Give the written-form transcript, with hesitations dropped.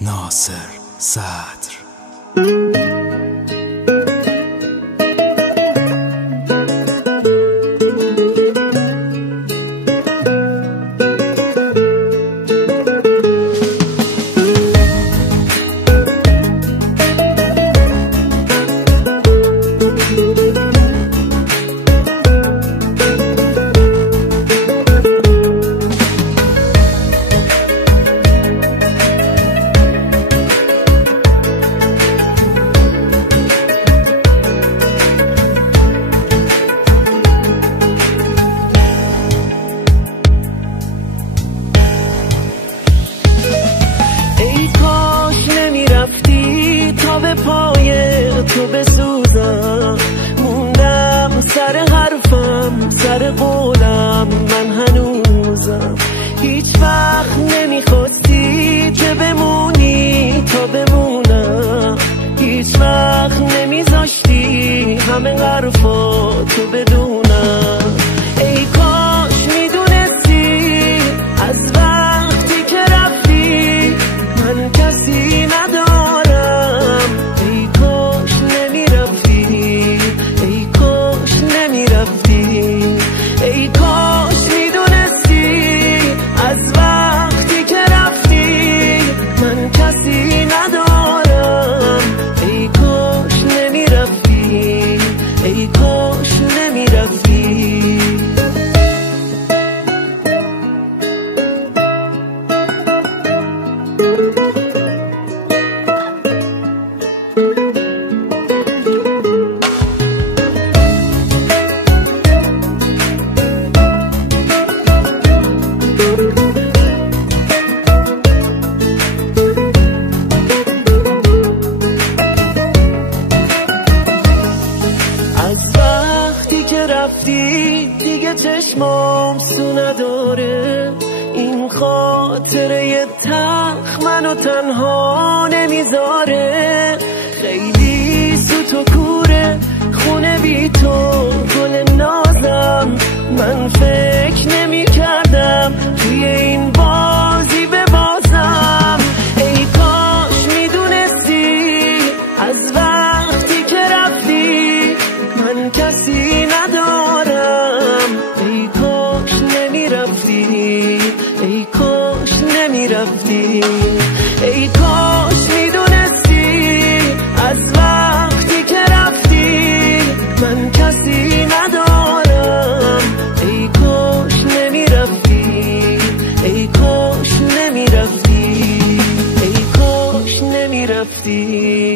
ناصر صدر. پای تو بسوزم، موندم سر حرفم، سر قولم، من هنوزم. هیچ وقت نمیخواستی که بمونی تا بمونم، هیچ وقت نمیذاشتی همه حرفا تو بدونم. ای کاش میدونستی از وقتی که رفتی من کسی ندارم. ای کاش میدونستی از وقتی که رفتی من کسی ندارم. ای کاش نمیرفتی، ای کاش نمیرفتی. رفتی دیگه چشمام سو نداره، این خاطره تلخ منو تنها نمیذاره. خیلی سوت و کوره خونه بی تو گل نازم، من فکر نمی کردم توی این بازی ببازم. ای کاش میدونستی از وقتی که رفتی من کسی ندارم. ای کاش نمیرفتی، ای کاش نمیرفتی. ای کاش میدونستی از وقتی که رفتی من کسی ندارم. ای کاش نمیرفتی، ای کاش نمیرفتی، ای کاش نمیرفتی.